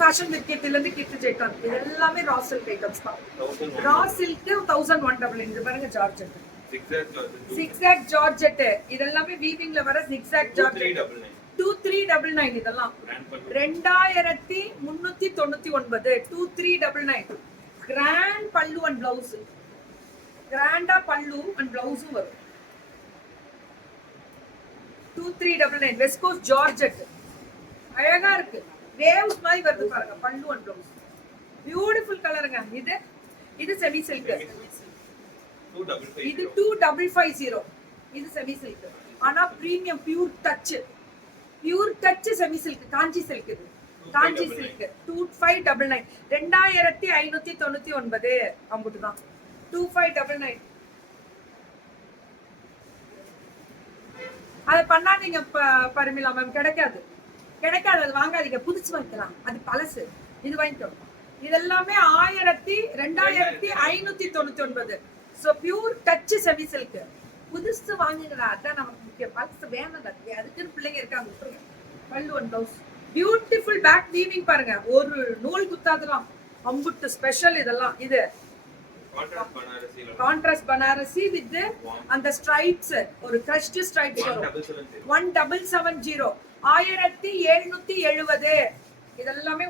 Fashion கிட்ல இருந்து kit ஜெய்கான் இது எல்லாமே ரா சில்க் ஐட்டம்ஸ் தான். ரா சில்க் 1199 இது பாருங்க ஜார்ஜெட் zigzag ஜார்ஜெட் இது எல்லாமே வீவிங்ல வர zigzag ஜார்ஜெட் 2399 இதெல்லாம் 2399 2399 கிராண்ட் பல்லு அண்ட் பிளவுஸ் கிராண்டா பல்லு அண்ட் பிளவுஸும் வரும் 2399 வெஸ்ட் கோஸ்ட் ஜார்ஜெட் அழகா இருக்கு வேவ்ஸ் மாதிரி வருது பாருங்க பல்லு அண்ட் பிளவுஸ் பியூட்டிஃபுல் கலருங்க இது செமி சில்க் இது 2550 இது செமி சில்க் ஆனா premium pure touch semi silk Kanchi silk இது காஞ்சி சில்க் 2599 2599 அம்புட்டு தான் 2599 அது பண்ணாதீங்க பரிமிளா மேம் கிடைக்காது அது வாங்காதீங்க புதுசு வாங்கிக்கலாம் அது பழசு இது வாங்கிக்கோ இது எல்லாமே 2599 so pure touch semi silk புதுசு வாங்குங்களா அதான் நமக்கு முக்கியம் பழசு வேணும் அதுக்குன்னு பிள்ளைங்க இருக்காங்க pallu and blouse beautiful back weaving பாருங்க ஒரு நூல் குத்தாதுலாம் அம்புட்டு ஸ்பெஷல் இதெல்லாம் இது கான்ட்ராஸ்ட் பனாரசி வித் அந்த ஸ்ட்ரைப்ஸ் ஒரு கிரஷ்ட் ஸ்ட்ரைப்ஸ் வரும் 1770 1770 இதெல்லாமே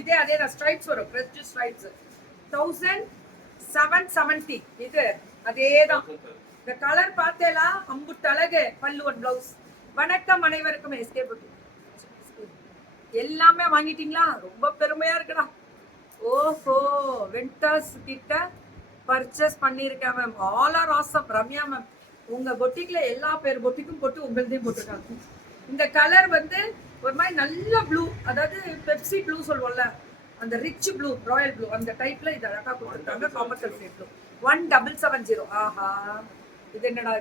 இதே அதே ஸ்ட்ரைப்ஸ் வரும் கிரஷ்ட் ஸ்ட்ரைப்ஸ் 1770 இது அதேதான் இந்த கலர் பார்த்தேலா அம்புட்டு அழகு பல்லு அண்ட் பிளவுஸ் வணக்கம் அனைவருக்கும் எஸ்கே புட்டி எல்லாமே வாங்கிட்டீங்களா ரொம்ப பெருமையா இருக்குடா ஓஹோ விண்டர்ஸ் கிட்ட பர்ச்சேஸ் பண்ணிருக்கேன் ma'am all R awesome Ramya ma'am உங்க பொட்டிக்ல எல்லா பேர் பொட்டிக்கும் போட்டு உங்களதையும் போட்டுருக்காங்க இந்த கலர் வந்து ஒரு மாதிரி நல்ல ப்ளூ அதாவது பெப்சி ப்ளூ சொல்லுவோம்ல அந்த ரிச் ப்ளூ ராயல் ப்ளூ அந்த டைப்ல இது அழகா கொடுத்துருக்காங்க காமர்ஷியல் ப்ளூ 1770 ஆஹா இது என்னடா